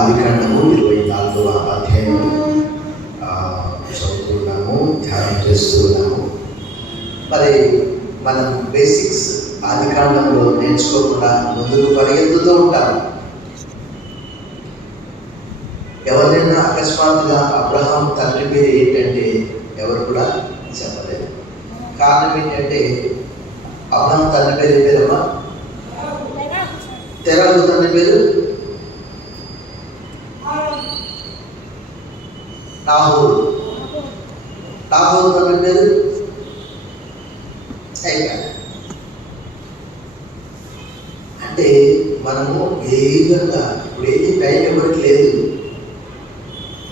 ఆదికాండము 24వ అధ్యాయము చదువుతున్నాము, ధ్యానం చేస్తున్నాము. మరి మనం బేసిక్స్ ఆదికాండంలో నేర్చుకోకుండా ముందుకు పరిగెత్తుతూ ఉంటాము. ఎవరైనా అకస్మాత్తుగా అబ్రహాం తండ్రి పేరు ఏంటంటే ఎవరు కూడా చెప్పలేదు. కారణం ఏంటంటే అబ్రహాం తండ్రి పేరు ఏం పేరమ్మా? తెరలు తండ్రి పేరు నాహోరు. నాహోరు తండ్రి పేరు అంటే మనము వేగంగా ఇప్పుడేది టైం ఎవరికి లేదు,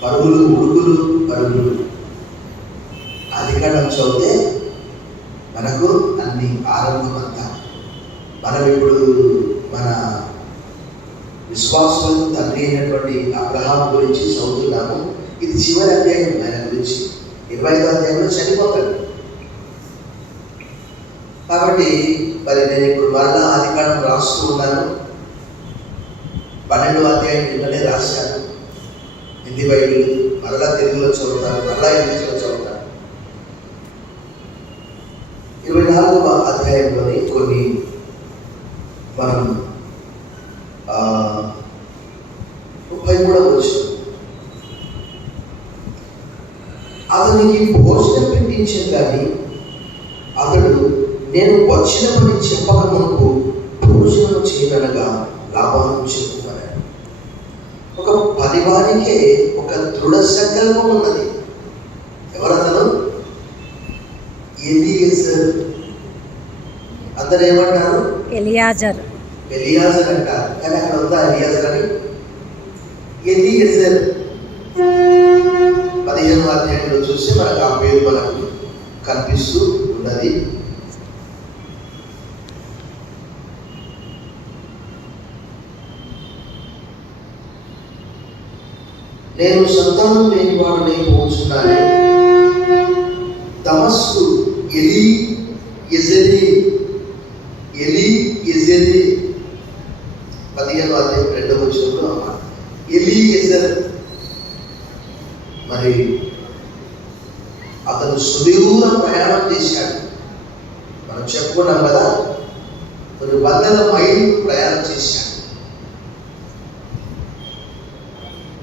పరుగులు ఉడుకులు పరుగులు. ఆదికాండం చదివితే మనకు అన్ని ఆరంభం అంతా. మనం ఇప్పుడు మన విశ్వాసం తండ్రి అయినటువంటి అబ్రహాం గురించి చదువుతున్నాము. ఇది చివరి అధ్యాయం ఆయన గురించి. 25వ అధ్యాయంలో చనిపోతాడు. కాబట్టి మరి నేను ఇప్పుడు మరలా ఆదికాండం రాస్తూ ఉన్నాను. 12వ అధ్యాయం నిన్ననే రాశాను. హిందీ బైబిల్ మరలా తెలుగులో చదువుతాను, మరలా ఇంగ్లీష్లో చదువుతాను. 24వ అధ్యాయంలోని కొన్ని మనం 33వ వచనం, అతనికి భోజనం పెట్టించింది కానీ అతడు నేను వచ్చిన పని చెప్పక మునుపు భోజనం చేయనగా లాభాలను చెప్పుకున్నాడు. ఒక 10 వారికే ఒక దృఢ సంకల్పం ఉన్నది. ఎవరతను? ఎలీయజర్. అందరూ ఏమంటారు? ఎలియాజర్ అంటారు, కానీ అక్కడ ఉందా ఎలియాజర్ అని? ఎలీయజర్ 15వ అధ్యాయంలో చూస్తే మనకు ఆ పేరు మనకు కనిపిస్తూ ఉన్నది. నేను సంతానం లేని వాడిని పోతున్నాను. దమస్కు ఎలీయెజెరు 15వ అధ్యాయం 2వ వచనంలో ఎలీయెజర్ మరి అతను సుదూర ప్రయాణం చేశాడు. మనం చెప్పుకున్నాం కదా, కొన్ని 100 మైళ్ళు ప్రయాణం చేశాడు.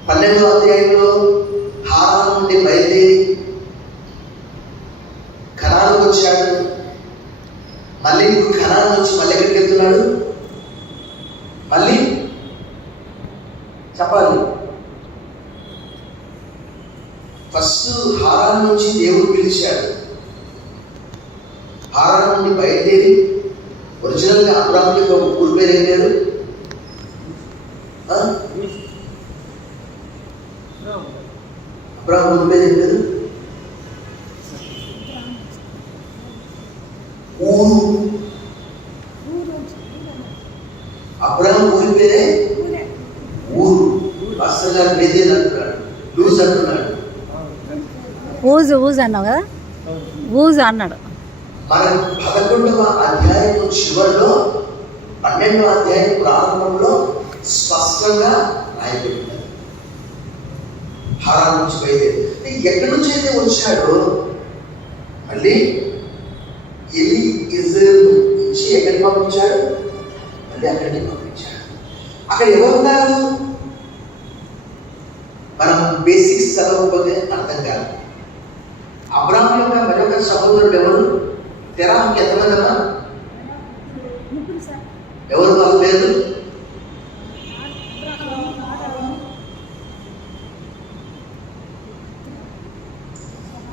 12వ అధ్యాయంలో హారాను నుండి బయలుదేరి కనానుకు వచ్చాడు. మళ్ళీ ఇప్పుడు కనాను వచ్చి మళ్ళీ ఎక్కడికి వెళ్తున్నాడు? మళ్ళీ చెప్పాలి. ఫస్ట్ హారాను నుంచి దేవుడు పిలిచాడు. హారాను నుండి బయలుదేరి ఒరిజినల్గా అబ్రాహాం యొక్క ఊరి పేరు ఏం పేరు? అబ్రాహాం ఊరి పేరు ఏం పేరు? ఊరు. అబ్రాహాం ఊరి పేరే ఊరు. పాస్టర్ గారు బేదేల్ అంటున్నాడు, లూజ్ అంటున్నాడు. ఊజు అన్నావు కదా, ఊజు అన్నాడు. మనం 11వ అధ్యాయం చివరిలో 12వ అధ్యాయం ప్రారంభంలో స్పష్టంగా రాయబడింది. హారాను నుంచి బయలుదేరి ఎక్కడి నుంచి అయితే వచ్చాడో మళ్ళీ ఎలీయెజర్ నుంచి ఎక్కడికి పంపించాడు? మళ్ళీ అక్కడికి పంపించాడు. అక్కడ ఎవరున్నారు? మనం బేసిక్స్ చదవకపోతే అర్థం కాదు. అబ్రాహాం యొక్క మరొక సహోదరుడు ఎవరు? తెరాహుకి ఎంతమందమ్మా? ఎవరు వాళ్ళ పేరు?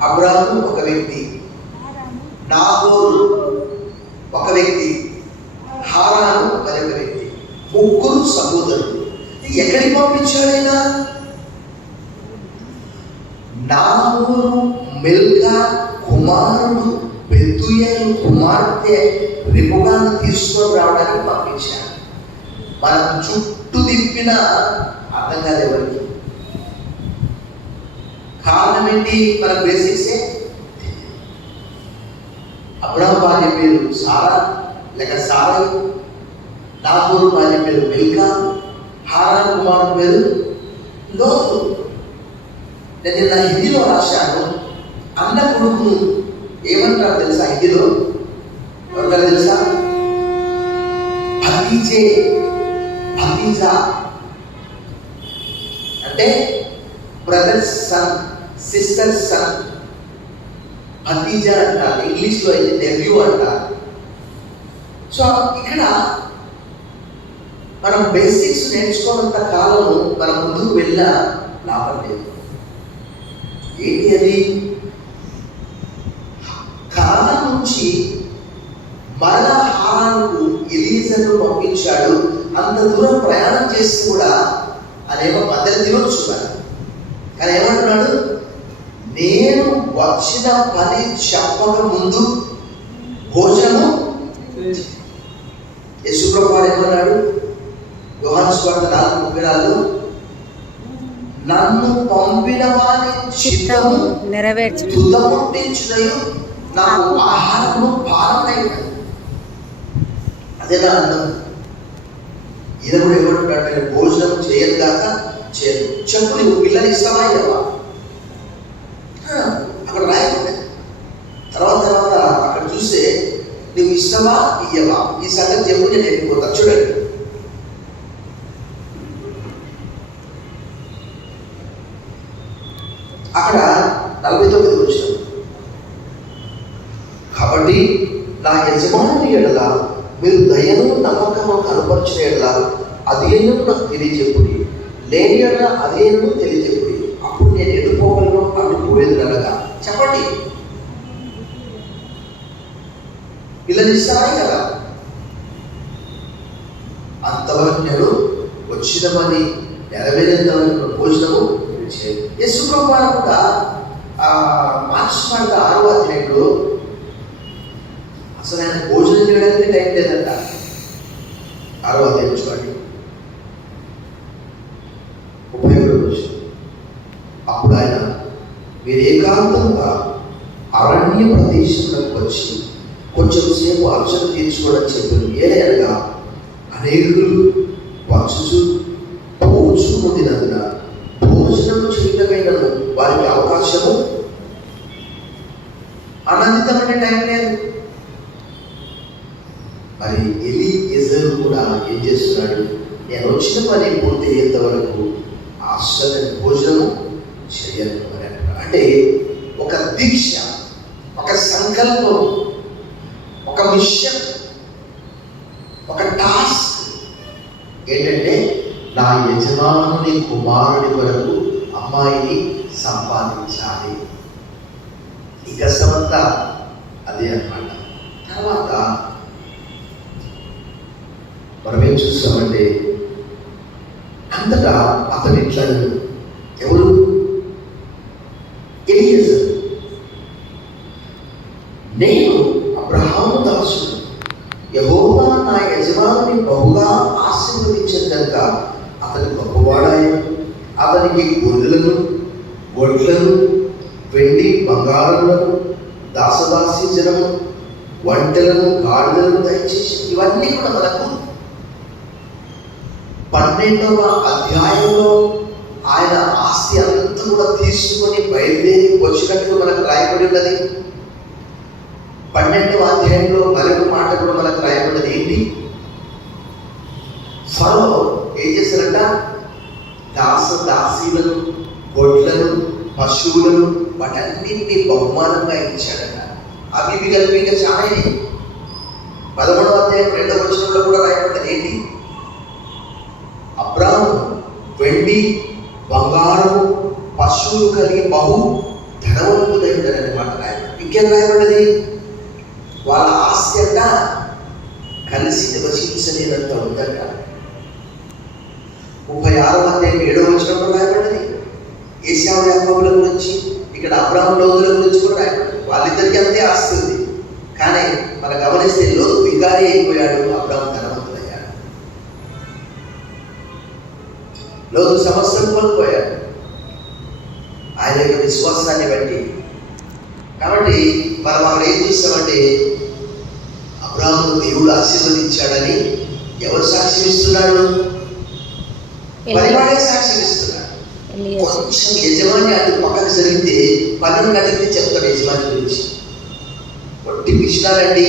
అబ్రాహాము ఒక వ్యక్తి, నాహోరు ఒక వ్యక్తి, హారాను మరొక వ్యక్తి. 3 సహోదరులు. ఎక్కడికి పంపించాడైనా? నాహోరు మిల్కా కుమారుడు బెతుయేలు కుమార్తె రిబకాను తీసుకొని రావడానికి పంపించాడు. మనం చుట్టూ తిప్పిన అర్థం కాదు ఎవరికి. కారణం ఏంటి? మన బేసిక్సే. అబ్రాహాం భార్య పేరు సారా లేక సారై, నాహోరు భార్య పేరు మిల్కా, హారాను కుమారుడు పేరు లోతు. నేను నిన్న హిందీలో రాశాను. అన్న కొడుకును ఏమంటారు తెలుసా హిందీలో? ఎవరికైనా తెలుసా? భతీజే, భతీజా అంటే బ్రదర్ సన్, సిస్టర్ సన్. భతీజా అంటారు, ఇంగ్లీష్లో అయితే నెవ్యూ అంటారు. సో ఇక్కడ మనం బేసిక్స్ నేర్చుకోనంత కాలం మనం ముందుకు వెళ్ళినా లాభం లేదు. ఏంటి అది? కాలం నుంచి మరలా హారానుకు ఎలీజర్ను పంపించాడు. అంత దూరం ప్రయాణం చేసి కూడా అనేమో మధ్య తినొచ్చు కదా, కానీ ఏమంటున్నాడు? నేను వచ్చిన పని చెప్పక ముందు భోజనము. యేసుప్రభువు ఏమన్నాడు? యోహాను సువార్త 4:34 నన్ను పంపిన వారి చిత్తము నెరవేర్చు తుదముట్టించుటయు నాకు ఆహారము భారమైనది. అదే నా అన్నం. ఈయన కూడా ఏమంటున్నాడు? నేను భోజనం చేయను కాక చేయను. చెప్పు, నువ్వు పిల్లలు ఇస్తావా ఇవ్వవా? అక్కడ రాయకుండా తర్వాత అక్కడ చూస్తే నువ్వు ఇస్తావా ఇయ్యవా ఈ సంగతి చెప్పు, నేను వెళ్ళిపోతా. చూడండి, అక్కడ 49 వచ్చిన. కాబట్టి నా యజమానుని ఎడల మీరు దయను నమ్మకము కనపరిచిన ఎడల అదేను నాకు తెలియజెప్పుడి, లేని ఎడల అదేను తెలియజెప్పుడి, అప్పుడు నేను ఎదుర్కోగలను అటు పోయేది అనగా. చెప్పండి, పిల్లలు ఇస్తారా కదా? అంతవరకు నేను వచ్చిన పని నెరవేరేంతవరకు భోజనము చేయదు. యేసుప్రభువు కూడా మార్క్స్ 6వ అధ్యాయంలో అసలు ఆయన భోజనం చేయడానికి టైం లేదంట. 6వ అధ్యాయం చూడండి, 31. అప్పుడు ఆయన మీరు ఏకాంతంగా అరణ్య ప్రదేశంలోకి వచ్చి కొంచెం సేపు అలసట తీర్చుకోవడం చెప్పారు. ఏదైనా అనేకులు వచ్చుచు పోచుకున్నందున భోజనం చేయటమైనను వారికి అవకాశము ఆనందితమనే టైం లేదు. మరి ఎలీయెజరు కూడా ఏం చేస్తున్నాడు? నేను వచ్చిన పని పూర్తి అయ్యేంత వరకు అసలు భోజనము చేయను అని అంటున్నాడు. అంటే ఒక దీక్ష, ఒక సంకల్పం, ఒక మిషన్, ఒక టాస్క్ ఏంటంటే నా యజమానుని కుమారుడి వరకు అమ్మాయిని సంపాదించాలి. ఈ కష్టమంతా అదే అన్నమాట. తర్వాత మనం ఏం చూస్తామంటే అంతటా అతని ఇట్లా ఎవరు? ఎలీయెజరు. నేను అబ్రహాము దాసుడు, యెహోవా నా యజమానుని బహుగా ఆశీర్వదించిన కనుక అతని గొప్పవాడాయను. అతనికి గొర్రెలను, గొడ్లను, వెండి బంగారములను, దాసదాసి జనము, వంటలను, గాడిదలను దయచేసి ఇవన్నీ కూడా మనకు 12వ అధ్యాయంలో ఆయన ఆస్తి అంతా కూడా తీసుకొని బయలుదేరి వచ్చినట్టు మనకు రాయబడి ఉన్నది. 12వ అధ్యాయంలో మరొక మాట కూడా మనకు రాయబడినది ఏంటి? ఫరో ఏం చేశారంట? దాసీలను, గొడ్లను, పశువులను వాటన్నింటినీ బహుమానంగా ఇచ్చాడట. అవి కలిపి ఇంకా చాలా. 13వ అధ్యాయం 2వ వచనంలో కూడా రాయబడ్డది ఏంటి? అబ్రాము వెండి బంగారము పశువులు కలిగి బహు ధనవంతుడైందని మాట రాయబడి. ఇంకేం రాయబడ్డది? వాళ్ళ ఆస్తి అంట కలిసి నివసించలేనంత ఉందంట. 36వ అధ్యాయం 7వ వచనంలో రాయబడ్డది ఏశావు యాకోబుల గురించి. ఇక్కడ అబ్రాము లోతుల గురించి కూడా రాయబడ్డది. వాళ్ళిద్దరికీ అంతే ఆస్తి ఉంది. కానీ మనం గమనిస్తే లోతు బికారి అయిపోయాడు, అబ్రాము ధనవంతుడయ్యాడు. లోతు సమస్యను కోల్పోయాడు ఆయన యొక్క విశ్వాసాన్ని బట్టి. కాబట్టి మనం అక్కడ ఏం చూస్తామంటే అబ్రాహామును దేవుడు ఆశీర్వదించాడని ఎవరు సాక్ష్యం ఇస్తున్నాడు? పరివాడే సాక్ష్యం ఇస్తున్నాడు. ఎలియేజర్. కొంచెం యజమాని అటు పక్కకు జరిగితే పనులు అడిగితే చెప్తాడు యజమాని గురించి. ఒట్టి పిచ్చినారండి,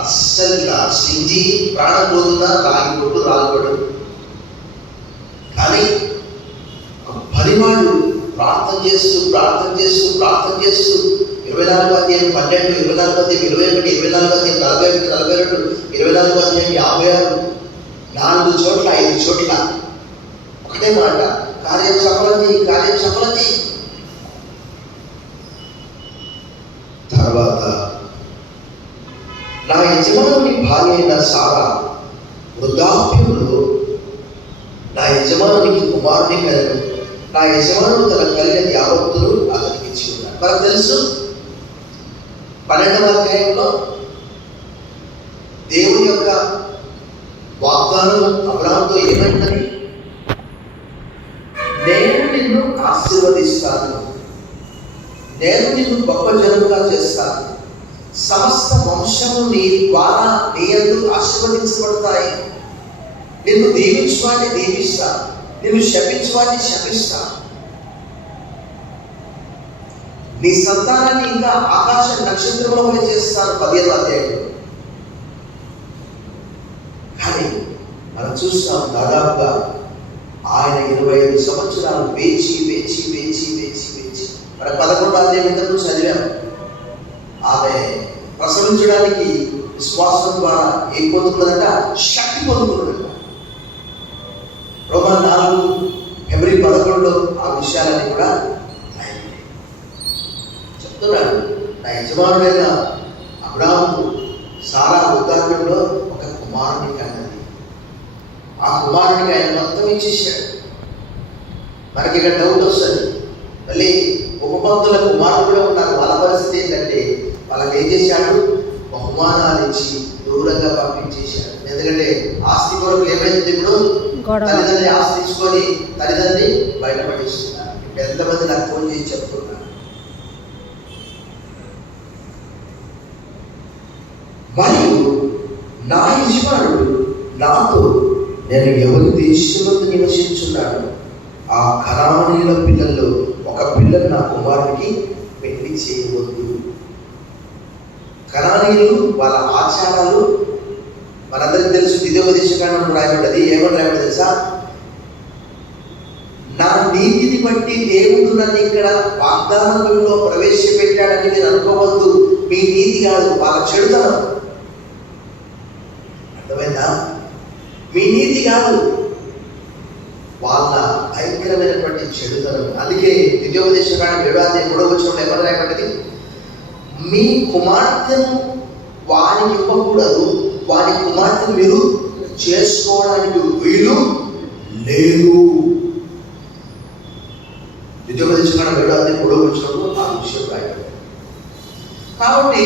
అస్సలు సింజి ప్రాణం పోతున్నా రాగిపోతూ రాలిపోవడం. కానీ పనివాళ్ళు ప్రార్థన చేస్తూ 24 అధ్యాయం 12, 24 అధ్యాయం 21, 24 అధ్యాయం 41, 42, 24 అధ్యాయం 56, 4 చోట్ల 5 చోట్ల ఒకటే మాట, కార్యం సఫలతి. తర్వాత నా యజమానుని భార్య అయిన సారా వృద్ధాప్యంలో నా యజమానునికి కుమారుని కలడు. నా యజమానుడు తన కలిగిన యావత్తును అతనికి ఇచ్చి ఉన్నాడు. మనకు తెలుసు 12వ అధ్యాయంలో దేవుని యొక్క వాగ్దానం అబ్రాహాముతో ఏమైందని, నేను నిన్ను ఆశీర్వదిస్తాను, నేను నిన్ను గొప్ప జనముగా చేస్తాను, సమస్త వంశము నీ ద్వారా నీ యందు ఆశీర్వదించబడతాయి, నిన్ను దీవించువాడిని దీవిస్తా, నిన్ను శపించువాడిని శపిస్తా, నీ సంతానాన్ని ఇంకా ఆకాశ నక్షత్రములపై చేస్తాను 15వ అధ్యాయంలో. కానీ మనం చూస్తాం దాదాపుగా ఆయన 25 సంవత్సరాలు వేచి మన 11వ అధ్యాయం ఇంతకు చదివాం. ఆమె ప్రసవించడానికి విశ్వాసం ద్వారా ఏం పొందుతున్నదంట? శక్తి పొందుతున్నదంట. రోమా 4, ఫిబ్రవరి 11లో ఆ విషయాలన్నీ కూడా చెప్తున్నాడు. నా యజమానుడైన అబ్రాహాము సారా వృద్ధాప్యంలో ఒక కుమారుని కన్నది. ఆ కుమారునికి ఆయన మొత్తం ఇచ్చేసాడు. మనకి ఇక్కడ డౌట్ వస్తుంది, మళ్ళీ ఉపపంతుల కుమారుడు కూడా ఉన్నారు. వాళ్ళ పరిస్థితి ఏంటంటే వాళ్ళకి ఏం చేశాడు? బహుమానాలు ఇచ్చి దూరంగా పంపించేశాడు. ఎందుకంటే ఆస్తి కొరకు ఏమైంది? ఇప్పుడు తల్లిదండ్రి ఆస్తి తీసుకొని తల్లిదండ్రి బయటపడిస్తున్నారు. ఇప్పుడు ఎంతమంది నాకు ఫోన్ చేసి చెప్తున్నారు. మరియు నా యజమానుడు నాతో, నేను ఎవరి దేశంలో నివసించున్నాను, ఆ కనానీయుల పిల్లల్లో ఒక పిల్లను నా కుమారునికి పెళ్లి చేయవద్దు. కనానీయులు వాళ్ళ ఆచారాలు మనందరికీ తెలుసు. ద్వితీయోపదేశకాండంలో రాయబడ్డది. ఏమని రాయబడ్డది తెలుసా? నా నీతిని బట్టి దేవుడు నన్ను ఇక్కడ వాగ్దానంలో ప్రవేశపెట్టాడని మీరు అనుకోవద్దు. మీ నీతి కాదు, వాళ్ళ చెడుతనం. అర్థమైందా? మీ నీతి కాదు, వాళ్ళ భయంకరమైనటువంటి చెడుతనం. అందుకే ద్వితీయోపదేశకాండం 7వ అధ్యాయం 3వ వచనంలో ఏమని రాయబడ్డది? మీ కుమార్తెను వారికి ఇవ్వకూడదు, వారి కుమార్తెను మీరు చేసుకోవడానికి వీలు లేదు. ద్వితీయోపదేశకాండం 7వ అధ్యాయం 3వ వచనంలో ఆ విషయం రాయబడ్డది. కాబట్టి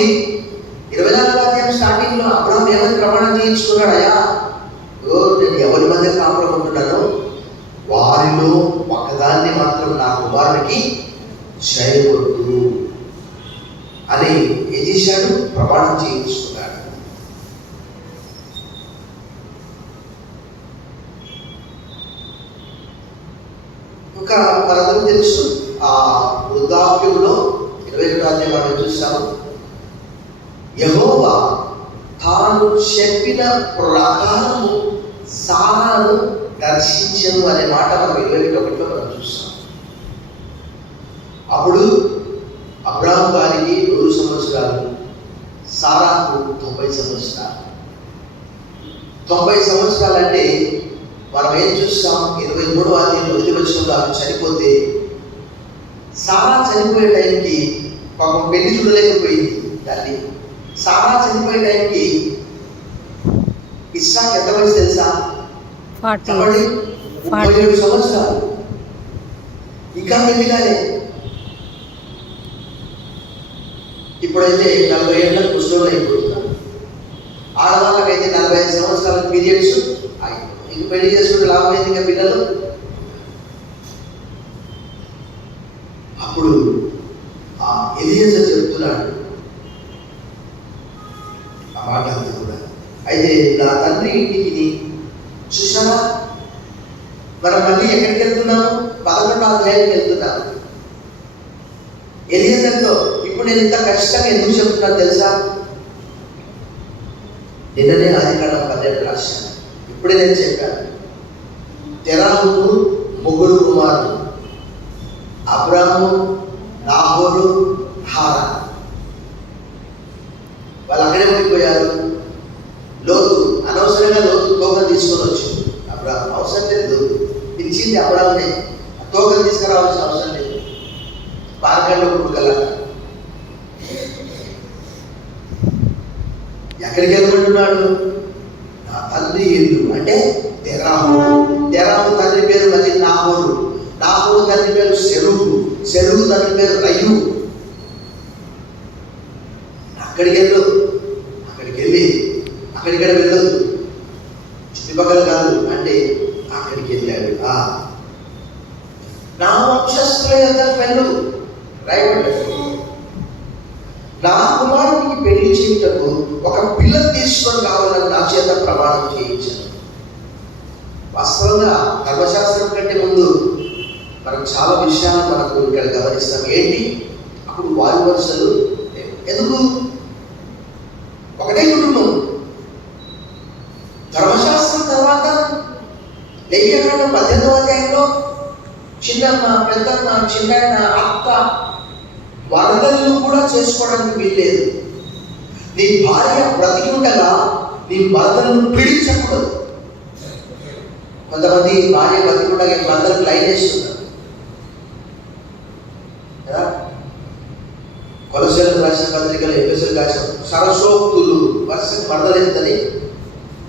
24వ అధ్యాయం స్టార్టింగ్లో అబ్రాహాము ఏమని ప్రమాణం చేయించుకున్నాడు? అయ్యా, నేను ఎవరి మధ్య కాపురం ఉంటున్నాను, వారిలో ఒకదాన్ని మాత్రం నా కుమారునికి చేయవద్దు అని ఏం చేశాడు? ప్రమాణం చేయించుకున్నాడు. ఇంకా మనందరూ తెలుసు, ఆ వృద్ధాప్యంలో 22వ అధ్యాయం మనం చూస్తాము. యెహోవా తాను చెప్పిన ప్రకారము సారాను దర్శించను అనే మాట మనం 21లో మనం చూస్తాం. అప్పుడు అబ్రాహాము గారికి 100 సంవత్సరాలు, సారాకు 90 సంవత్సరాలు. 90 సంవత్సరాలు అంటే మనం ఏం చూస్తాం? 23వ అధ్యాయం 1వ వచనంలో ఆమె చనిపోతే, సారా చనిపోయే టైంకి పాపం పెళ్లి చూడలేకపోయింది తల్లి. సారా చనిపోయే టైంకి ఇస్సాకు ఎంత వయసు తెలుసా? 37 సంవత్సరాలు. ఇంకా పెళ్లి కాలే. ఇప్పుడైతే 40 ఏళ్ళ ముసలోళ్ళు అయిపోతున్నారు. ఆడవాళ్ళకైతే 45 సంవత్సరాల పీరియడ్స్ అయిపోయి ఇంక పెళ్లి చేసుకుంటే లాభం ఏంది? ఇంకా పిల్లలు. అప్పుడు ఎలియేజర్ చెప్తున్నాడు ఆ మాట అంతా కూడా. అయితే నా తండ్రి ఇంటికి చూసారా, మనం మళ్ళీ ఎక్కడికి వెళ్తున్నాము? 11వ అధ్యాయానికి వెళ్తున్నాను. ఎలియజర్తో ఇప్పుడు నేను ఇంత ఖచ్చితంగా ఎందుకు చెప్తున్నాను తెలుసా? నిన్ననే ఆదికాండం 12 రాశాను. ఇప్పుడే నేను చెప్పాను. తెరాహుకు 3 కుమారులు, అబ్రాము, నాహోరు, హారాన్. వాళ్ళు అక్కడే ఉండిపోయారు. లోతు అనవసరంగా తోకలు తీసుకొని వచ్చింది. అబ్రాహం అవసరం లేదు, పిలిచింది అబ్రాహ్మనే. తోకలు తీసుకురావాల్సిన అవసరం లేదు. పార్కంలో పుట్టుకలా ఎక్కడికి వెళ్ళమంటున్నాడు? నా తండ్రి ఇల్లు అంటే తెరాహు. తెరాహు తండ్రి పేరు మళ్ళీ నాహోరు. నాహోరు తండ్రి పేరు సెరుగు. సెరుగు తండ్రి పేరు రయ్యు. అక్కడికి వెళ్ళు, అక్కడికి వెళ్ళదు, చుట్టుపక్కల కాదు అంటే అక్కడికి వెళ్ళాడు. నా వంశస్థుల యొక్క పెళ్ళు రాయబడ్డాడు. నా కుమారుడికి పెళ్లి చేయుటకు ఒక పిల్లని తీసుకొని కావాలని నా చేత ప్రమాణం చేయించాను. వాస్తవంగా ధర్మశాస్త్రం కంటే ముందు మనం చాలా విషయాలు మనకు ఇక్కడ గమనిస్తాం. ఏంటి అప్పుడు వాయు వరుసలు ఎందుకు? ఒకటే కుటుంబం. ధర్మశాస్త్రం తర్వాత లేఖకాండం 18వ అధ్యాయంలో చిన్నమ్మ, పెద్దమ్మ, చిన్నాయన, అత్త, వరదలను కూడా చేసుకోవడానికి వీల్లేదు. నీ భార్య బ్రతికి ఉండగా నీ వరదలను పీడించకూడదు. కొంతమంది భార్య బ్రతికి ఉండగా వరదలకు లైన్ వేస్తున్నారు కదా. కొలసీలకు రాసిన పత్రికలు, ఎఫెసీయులకు రాసిన సరసోక్తులు వర్షం వరదలేదని.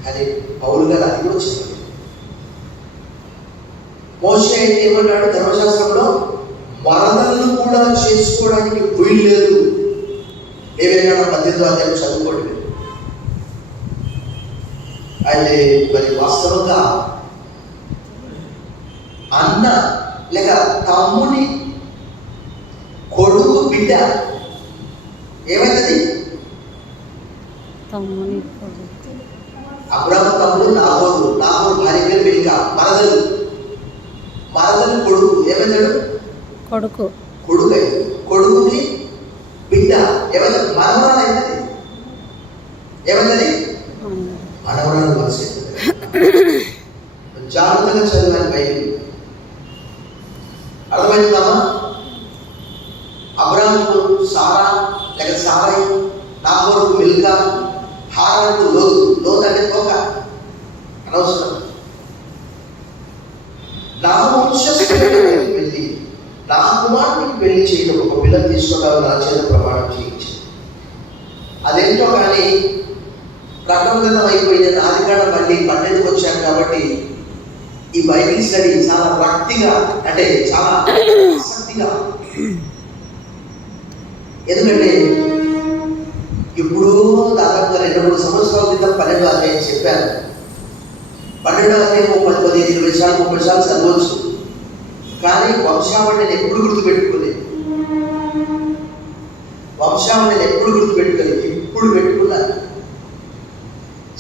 కానీ పౌలు గారు అది కూడా చెప్పారు. మోషే అయితే ఏమన్నాడు ధర్మశాస్త్రంలో? వరదలను కూడా చేసుకోవడానికి వీలు లేదు. ఏవైనా 18వ అధ్యాయం చదువుకోండి. అయితే మరి వాస్తవంగా అన్న లేక తమ్ముని కొడుకు బిడ్డ ఏమైతుంది? అబ్రాహము తమ్ముడు నాహోరు. నాహోరు భార్య పేరు మిల్కా. మరదలు కొడుకు ఏమైతాడు? కొడుకు అయితే కొడుకుకి బిడ్డ ఏమైనా మనవరాలు అవుతుంది. ఏమైతుంది? మనవరాలు మనసు జాగ్రత్తగా చదివాను బైబిల్. అర్థమవుతుందమ్మా? అబ్రాహాముకు సారా లేక సారాయి, నాహోరుకు మిల్కా, హారానుకు లోతు అంటే తోక. అనవసరం. నా వంశస్థులకు వెళ్ళి నా కుమారుడికి పెళ్లి చేయడం ఒక పిల్లని తీసుకుంటారు నా చేత ప్రమాణం చేయించింది. అదేంటో కానీ ప్రకటన అయిపోయింది. ఆదికాండం మళ్ళీ 12కి వచ్చాను కాబట్టి ఈ బైబిల్ స్టడీ చాలా భక్తిగా అంటే చాలా ఆసక్తిగా. ఎందుకంటే ఇప్పుడు దాదాపుగా 2-3 సంవత్సరాల క్రితం 12వ అధ్యాయం చెప్పాను. 12వ అధ్యాయం 10, 20 సార్లు 30 సార్లు చదవచ్చు. కానీ వంశావళి నేను ఎప్పుడు గుర్తుపెట్టుకోలేదు. ఇప్పుడు పెట్టుకున్నాను.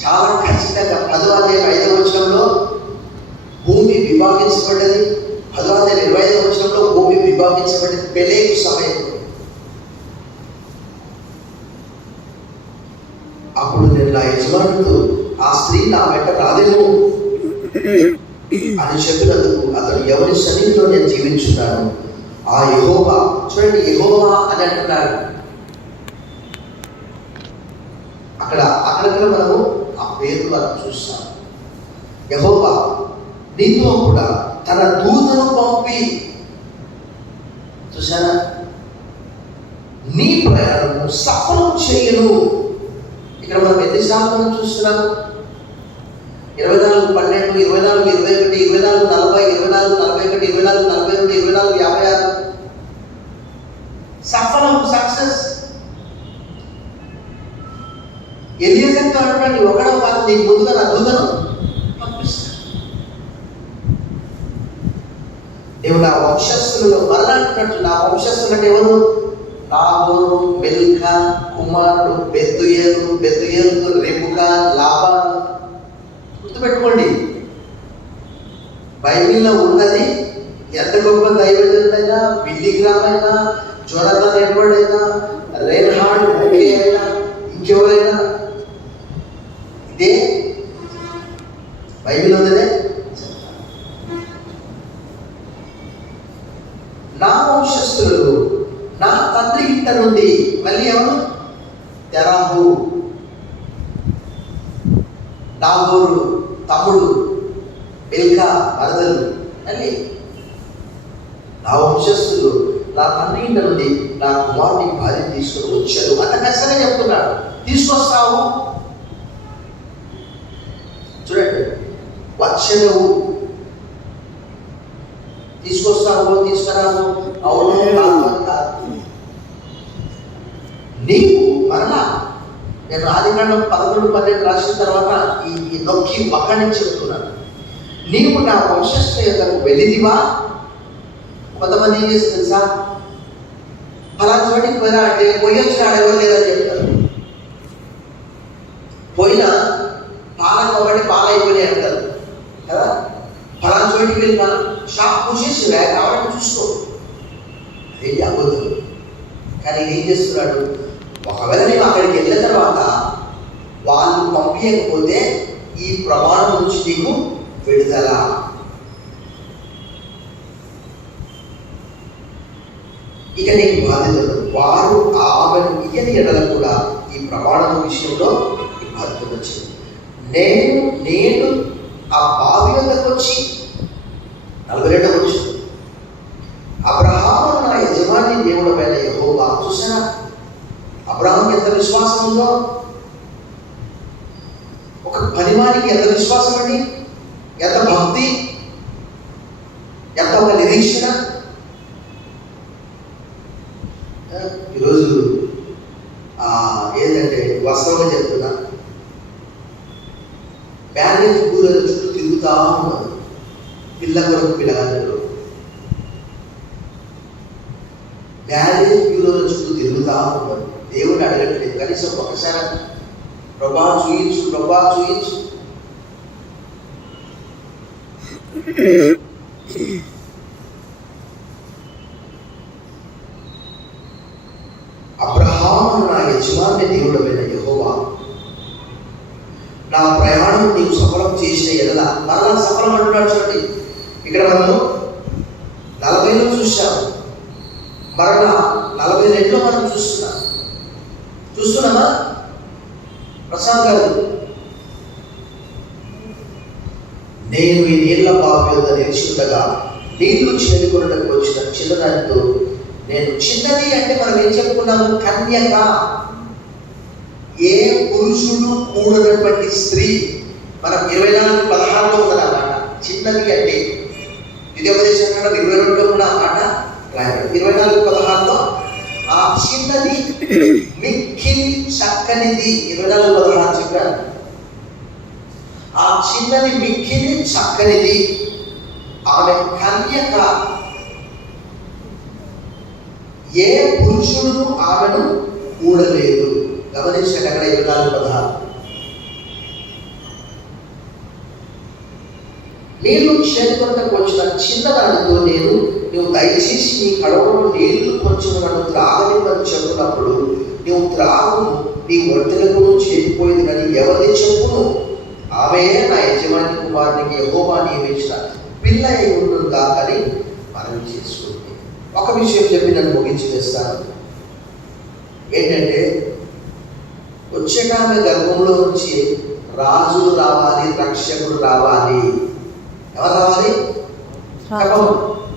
చాలా ఖచ్చితంగా 10వ అధ్యాయం 5వ వచనంలో భూమి విభాగించబడ్డది. 10వ అధ్యాయం 25వ వచనంలో భూమి విభాగించబడ్డది పెలేగు సమయంలో. అప్పుడు నేను నా యజమానుడు ఆ స్త్రీ నా వెంట రాదేమో అని చెప్పినందుకు అతను ఎవరి సన్నిధిలో నేను జీవించున్నాను ఆ యెహోవా. చూడండి, యెహోవా అని అంటున్నాడు. అక్కడ మనము ఆ పేరు మనం చూస్తాం. యెహోవా నీతో కూడా తన దూతను పంపి, చూసారా, నీ ప్రయాణము సఫలం చేయను. ఇక్కడ మనం ఎన్నిసార్లు మనం చూస్తున్నాము? 24:12, 24:21, 24:40, 24:41, 24:42, 24:56. సఫలం, సక్సెస్. ఎలియజర్తో అంటున్నాడు, ఒకడో కాదు నీకు ముందుగా నా దూతను పంపిస్తాను. నేను నా వంశస్థులలో మరలా అంటున్నట్టు నా వంశస్థులు అంటే ఎవరు? నాహోరు, మిల్కా కుమారుడు బెతుయేలు, బెతుయేలుకు రెబెకా, లాబాను. గుర్తుపెట్టుకోండి, బైబిల్లో ఉన్నది ఎంత గొప్ప దైవజనుడైనా, బిల్లీ గ్రామ్ అయినా, జోనాథన్ ఎడ్వర్డ్ అయినా, రేన్హార్డ్ మూవీ అయినా, ఇంకెవరైనా ఇదే బైబిల్ ఉన్నదే. నా వంశస్థులు నా తండ్రి ఇంట నుండి, మళ్ళీ ఎవరు? తెరాహు, నాగోరు తమ్ముడు, బిల్కా మరదలు, మళ్ళీ నా వంశస్థులు నా తండ్రి ఇంట నుండి నా కుమారుని భార్య తీసుకొని వచ్చారు అంత ఖచ్చితంగా చెప్తున్నాడు. తీసుకొస్తావు, చూడండి, వచ్చను తీసుకొస్తావు, తీసుకురావు, అవును కాదు. నీవు మరలా, నేను ఆదికాండం 11-12 రాసిన తర్వాత ఈ నొక్కి ఒక్కడి చెప్తున్నాను. నీవు నా వంశస్థ యొద్దకు వెళ్ళిదివా? కొంతమంది ఏం చేస్తుంది తెలుసా? ఫలానా చోటికి పోయినా అంటే పోయి వచ్చిన ఎవరు లేదని చెప్తారు. పోయినా పాలకు ఒకటి పాలు అయిపోయినాయి అంటారు కదా. ఫలానా చోటికి వెళ్ళినా షాప్ పూసేసి కావాలంటే చూసుకో, ఏం అవ్వదు. కానీ ఏం చేస్తున్నాడు? ఒకవేళ నేను అక్కడికి వెళ్ళిన తర్వాత వాళ్ళు పంపించకపోతే ఈ ప్రమాణం నుంచి నీకు విడుదల. ఇక నీకు బాధ్యతలు వారు ఆమెను ఇయ్యని ఎడల కూడా ఈ ప్రమాణం విషయంలో ఈ బాధ్యత వచ్చింది. నేను ఆ బావి వద్దకు వచ్చి 42 వచ్చింది. అబ్రహాము నా యజమాని దేవుడు పైన యెహోవా. చూసారా అబ్రహాం ఎంత విశ్వాసం ఉందో? ఒక పనివానికి ఎంత విశ్వాసం అండి, ఎంత భక్తి, ఎంత ఒక నిరీక్షణ. ఈరోజు ఏంటంటే వాస్తవంగా చెప్తున్నా, మ్యారేజ్ ఊళ్ళ చుట్టూ తిరుగుతా ఉన్నారు పిల్ల కొరకు పిల్లగాళ్ళు. మ్యారేజ్ బ్యూరోల చుట్టూ తిరుగుతా ఉన్నారు. దేవుని అడగట్లేదు, కనీసం ఒకసారి ప్రభా చూయించు, ప్రభా చూయించు. అబ్రహాము నా యజమాని దేవుడు అయిన యెహోవా, నా ప్రయాణం నీవు సఫలం చేసిన ఎడల, మరలా సఫలం అంటున్నాడు. చూడండి, ఇక్కడ మనము 40లో చూసాము, మరలా 42లో మనం చూస్తున్నామా ప్రసాద్ గారు? నేను ఈ నీళ్ల బావి వద్ద నిలిచిండగా నీళ్లు చేదుకొనడానికి వచ్చిన చిన్నదానితో నేను, చిన్నది అంటే మనం ఏం చెప్పుకున్నాము? కన్యక, ఏ పురుషుడు కూడనటువంటి స్త్రీ. మనం 24:16లో ఉన్నదన్నమాట చిన్నది అంటే. ద్వితీయోపదేశ కాండం 22లో కూడా ఆ మాట రాయాలి. 24:16లో ఆ చిన్నది మిక్కిలి చక్కనిది. 24:16 చెప్పాను. ఆ చిన్నది మిక్కిలి చక్కనిది, ఆమె కన్యక, ఏ పురుషుడు ఆమెను కూడలేదు. గమనించండి అక్కడ 24:16. నీళ్లు చేరుకొనకు వచ్చిన చిన్నదానితో నువ్వు దయచేసి నీ కడవలో నీళ్లు కొంచెం నన్ను త్రాగనివ్వని చెప్పున్నప్పుడు, నువ్వు త్రాగును, నీ ఒంటెలకు చేరిపోయింది కానీ ఎవరి చెప్పును? ఆమె నా యజమాని కుమారునికి యెహోవా నియమించిన పిల్ల అయి ఉండుగా అని మనం చేసుకుంది. ఒక విషయం చెప్పి నన్ను ముగించి వేస్తాను. ఏంటంటే, వచ్చేటామె గర్భంలో నుంచి రాజులు రావాలి, రక్షకుడు రావాలి. ఎవరు రావాలి?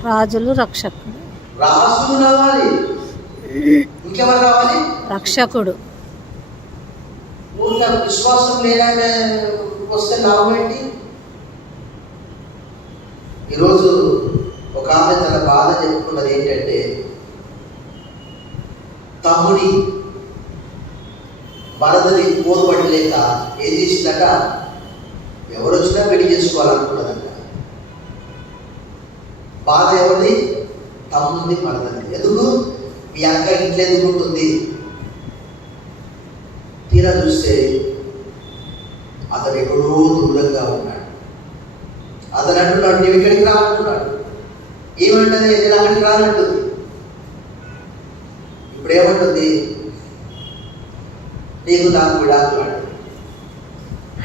రాజులు, రక్షకుడు. రాజులు రావాలి, ఇంకెవరు రావాలి? రక్షకుడు. ఊరికే విశ్వాసం లేదంటే వస్తే లాభం ఏంటి? ఈరోజు ఒక ఆమె తన బాధ చెప్పుకున్నది ఏంటంటే, తమ్ముడి మరదలి కోరుపడలేక ఏం చేసిందట? ఎవరు వచ్చినా పెళ్లి చేసుకోవాలనుకున్నదంట. బాధ ఎవరిది? తమ్ముడి మరదలి. ఎందుకు? మీ అక్క ఇంట్లో ఎదుగుంటుంది. తీరా చూస్తే అతను ఎక్కడో దూరంగా ఉన్నాడు. అతను అంటున్నాడు, నువ్వు ఇక్కడికి రామంటున్నాడు. ఏమంటది? నేను అక్కడికి రానంటుంది. ఇప్పుడు ఏమంటుంది? నీకు నాకు విడాకులు అంటుంది.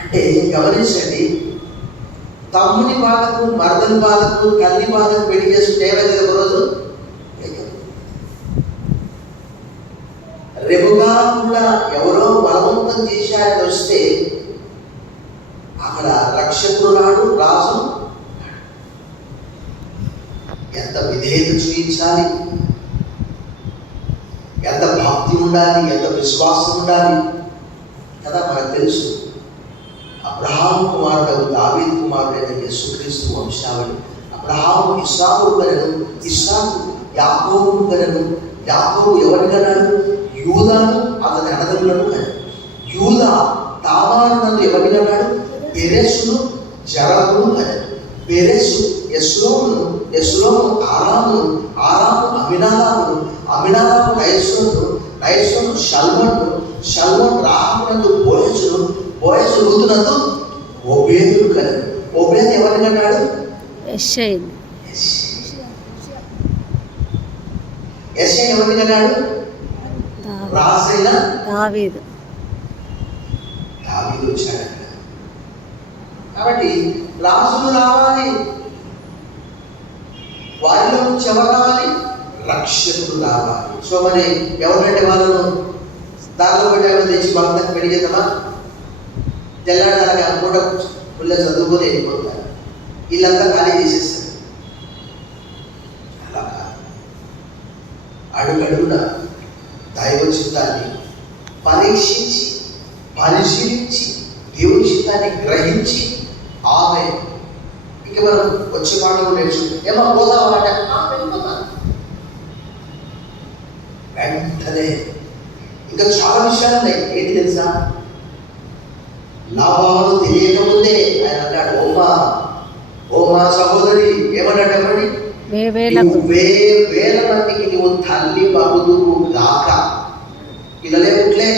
అంటే గమనించండి, తమ్ముని బాధకు, మరదలి బాధకు, తల్లి బాధకు పెళ్లి చేసుకుంటే ఏమైంది? ఒకరోజు రెబుగా కూడా ఎవరో బలవంతం చేశారని వస్తే అక్కడ రక్షకుడు నాడు, రాజు. ఎంత విధేయత చూపించాలి, ఎంత భక్తి ఉండాలి, ఎంత విశ్వాసం ఉండాలి కదా. మనకు తెలుసు అబ్రహాము కుమారుడు దావీదు కుమారుడైన యేసుక్రీస్తు వంశావళి. అబ్రహాము ఇస్సాకు కనను, ఇస్సాకు యాకోబు కనను, యాకోబు ఎవరిని కన్నాడు? యూదాను అతని అన్నదమ్ములను కన్నాడు. యూదా తామారు నందు ఎవరిని కన్నాడు? పెరెసును జరగును కన్నాడు. పెరెసు యెస్రోమును, యెస్రోము ఆరామును, ఆరాము అమినాదాబును, అమినాదాబు నయస్రోను, నయస్రోను షల్మోను, షల్మోను రాహాబునందు బోయజును, బోయజు రూతునందు ఓబేదును కన్నాడు. ఓబేదు ఎవరిని కన్నాడు? యెషై ఎవరిని కన్నాడు? రాజైన దావీదు వచ్చాడు. కాబట్టి రాజులు రావాలి, వారిలో నుంచి ఎవరు రావాలి? రక్షకుడు రావాలి. సో మరి ఎవరంటే వాళ్ళను దారిలో పట్టి తెచ్చి భక్తకు పెళ్లి చేద్దామా? తెల్లాడాలని అనుకుంటా పుల్ల చదువుకొని వెళ్ళిపోతారు. వీళ్ళంతా ఖాళీ చేసేస్తారు. అలా కాదు, అడుగడుగున దైవ చిత్తాన్ని పరీక్షించి, పరిశీలించి, దేవుని చిత్తాన్ని గ్రహించి ఆమె ఇక మనం వచ్చే పాటలు నేర్చుకుంటాం. ఏమో పోదామంటే వెళ్ళిపోతాను వెంటనే. ఇంకా చాలా విషయాలు ఉన్నాయి. ఏంటి తెలుసా? లాభాలు తెలియకముందే ఆయన అన్నాడు, ఓ మా సహోదరి, ఏమన్నాడు? ఎవరి వేల మందికి నువ్వు తల్లి బగుదువు గాక. పిల్లలే పుట్లే,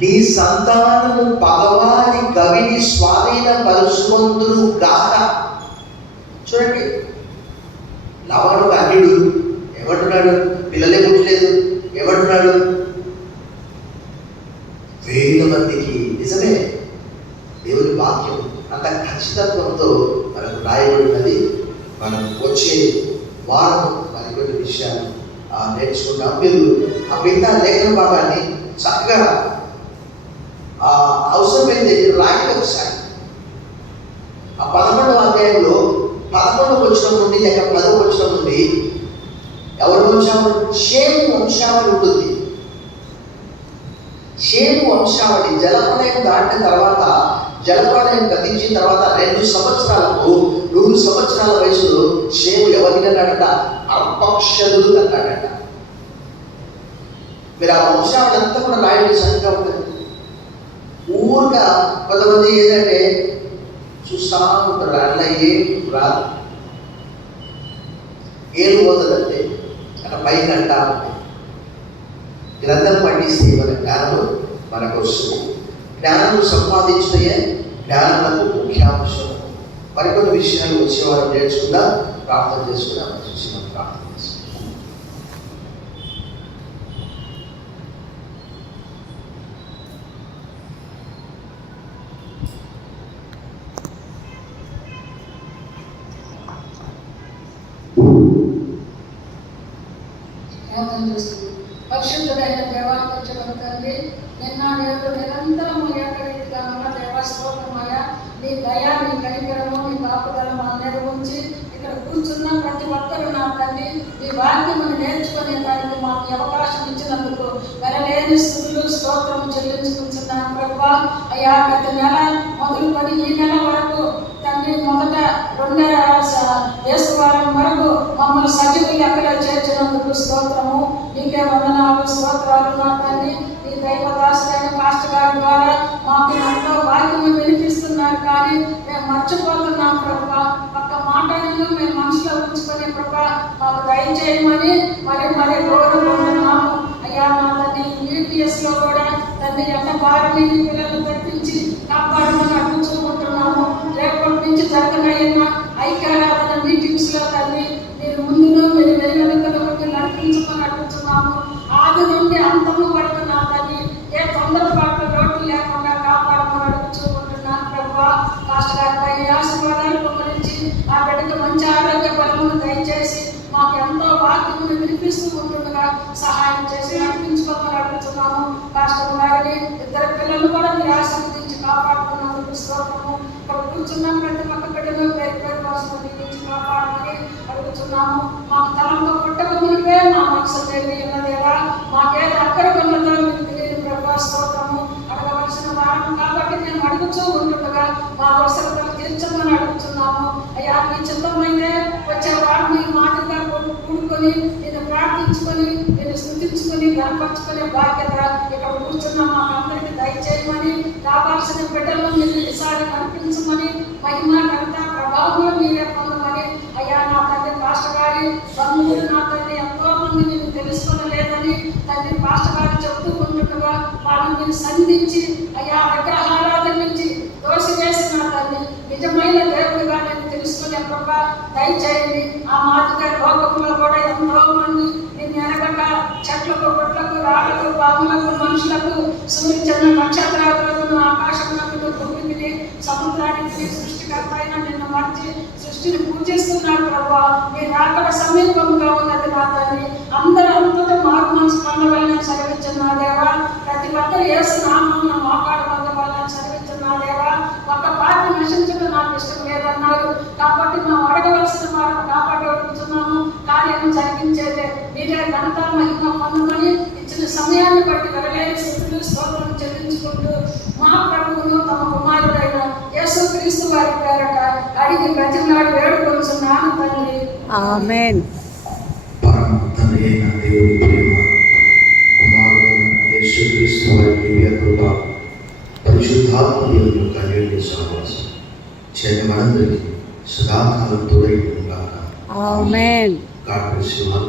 నీ సంతానము భగవాని కవిని స్వాధీన పరుచుకొందురు గాక. చూడండి, లవణుడు అన్యుడు ఏమంటున్నాడు? పిల్లలే పుట్టలేదు. ఏమంటున్నాడు? వేల మందికి. నిజమే, దేవుని వాక్యం అంత ఖచ్చితత్వంతో మనకు రాయబడినది. మనం వచ్చే వారం మరికొన్ని విషయాలు నేర్చుకుంటాం. మీరు ఆ మిగతా లేఖన భాగాన్ని చక్కగా అవసరమైంది రాయండి ఒకసారి. ఆ 11వ అధ్యాయంలో 11వ వచనం నుండి లేక 10వ వచనం నుండి ఎవరి వంశావళి? షేము వంశావళి ఉంటుంది. షేము వంశావళి జలప్రలయం దాటిన తర్వాత, జలప్రలయం గతించిన తర్వాత 2 సంవత్సరాలకు 100 సంవత్సరాల వయసులో షేము ఎవరిని అన్నాడట? అర్పక్షదుడు అన్నాడట. మీరు ఆ వంశావళి అంతా కూడా రాయండి, చక్కగా ఉంటుంది. ఊరుగా కొంతమంది ఏంటంటే చూస్తా ఉంటారు, అట్లా ఏం రాదు, ఏం పోతుందంటే అట్లా పైన అంటా ఉంటాయి. గ్రంథం పండిస్తే మన జ్ఞానము మనకు వస్తుంది. జ్ఞానము సంపాదించే జ్ఞానములకు ముఖ్యాంశం. మరికొన్ని విషయాలు వచ్చేవారు నేర్చుకుందాం. ప్రార్థన చేసుకుందాం. ప్రార్థన చేసుకుందాం. పరిశుద్ధమైన దేవాలయం తండ్రి, నిన్న నేడు నిరంతరము ఏకరీతిగా ఉన్న దేవస్తోత్రమయ, నీ దయా, నీ కనికరము, నీ కాపుదల మన మీద ఉంచి ఇక్కడ కూర్చున్న ప్రతి ఒక్కరూ నా తండ్రి నీ వాక్యమును నేర్చుకునే దానికి మాకు అవకాశం ఇచ్చినందుకు వెరలేని స్థుతులు స్తోత్రము చెల్లించుకుంటున్నాను ప్రభువా. అయ్యా, గత నెల మొదలుకొని ఈ నెల వరకు తండ్రి మొదట 2వ వారం వరకు మమ్మల్ని సజీవులు ఎక్కడ చేర్చినందుకు స్తోత్రము, నీకే వందనాలు, స్తోత్రాలు నా తండ్రి. ఈ దైవదాసులైన పాస్టర్ గారి ద్వారా మాకు ఎంతో వాక్యము వినిపిస్తున్నారు, కానీ మేము మర్చిపోతున్నాం ప్రభా. ఒక్క మాటలను మేము మనసులో ఉంచుకునే ప్రభా మాకు దయచేయమని మరి కోరుకుంటున్నాము. అయ్యా నా తండ్రి, యూపీఎస్లో కూడా తండ్రి ఎంత భారని పిల్లలు తప్పించి కాపాడమని అడుగుతుంటున్నాము. రేపటి నుంచి జరగనైనా ఐక్యారాధన మీటింగ్స్ లో దయచేసి మాకు ఎంతో వాక్యమును వినిపిస్తూ ఉంటుండగా సహాయం చేసి నడిపించుకోమని అడుగుతున్నాము. పాస్టర్ గారిని ఇద్దరు పిల్లలు కూడా మీరు ఆశీర్వదించి కాపాడుతున్నందుకు స్తోత్రము. ఇక్కడ కూర్చున్నాం ప్రతి ఒక్క బిడ్డను పేరు పేరు కోసం దీవించి కాపాడమని అడుగుతున్నాము. మాకు తలంతో పుట్టక మునిపే మా మనసు తెలియదేవా, మాకేది అక్కడ ఉన్నదో మీకు తెలియదు ప్రభా, స్తోత్రము. అడగవలసిన వారం కాబట్టి నేను అడుగుతూ ఉంటుండగా మా అవసరతలు తీర్చమని అడుగుతున్నాము. అయ్యా మీ చిత్తమైతే వచ్చే వారం మీ మాటగా కూడుకొని నేను ప్రార్థించుకొని నేను స్థుతించుకొని గనపరుచుకునే బాధ్యత ఇక్కడ కూర్చున్న మాకందరికీ దయచేయమని, కావాల్సిన బిడ్డలను మీరు ఈసారి కనిపించమని, మహిమ ఘనత ప్రభావం మీరే పొందమని. అయ్యా నా తండ్రి పాస్టర్ గారి బంధువులు నా తండ్రి ఎంతో మంది నేను తెలుసుకోలేదని తండ్రి పాస్టర్ గారు చెబుతూ ఉంటుండగా వాళ్ళని మీరు సంధించి అయ్యా విగ్రహారాధన నుంచి దోషి చేసిన తండ్రి నిజమైన దేవుడిగా నేను తెలుసుకునే కృప దయచేయండి. ఆ మాదిరిగా లోకంలో కూడా ఎంతో మంది నేను ఎనగక చెట్లకు గుట్లకు రాళ్లకు పాములకు మనుషులకు సూర్యచంద్ర నక్షత్రాలకు ఆకాశములకు భూమికి సముద్రానికి సృష్టికర్త అయిన నిన్ను మర్చి సృష్టిని పూజిస్తున్నారు ప్రభా. మీరు అక్కడ సమీపంగా ఉన్నది నా తండ్రి. అందరూ అంతటా మారు మనసు పొందవాలని సెలవిచ్చిన దేవా, ప్రతి ఒక్కరు యేసు నామమున మోకాడు పొందవాలని సెలవిచ్చిన దేవా. ఒక పార్టీ నశించడం నాకు ఇష్టం లేదన్నారు కాబట్టి మేము అడగవలసిన వారు కాపాడుతున్నాము. కార్యం జరిగించేదే మీరే ఘనత మహిమ పొందమని ఇచ్చిన సమయాన్ని బట్టి వెరలేని స్థితులు స్తోత్రం చెల్లించుకుంటూ మా ప్రభువును తమ కుమారుడైన యేసుక్రీస్తు వారి పేరట అడిగి ప్రతినాడు వేడుకొంచున్నాను తండ్రి. ఆమేన్. పరమ తండ్రి అయిన దేవుని ప్రేమ, కుమారుడైన యేసుక్రీస్తు వారి దివ్య కృప, పరిశుద్ధాత్మ దేవుని యొక్క అన్యోన్య సహవాసం మనందరికీ సదాకాలం తోడై ఉండుగాక. ఆమేన్. God bless you all.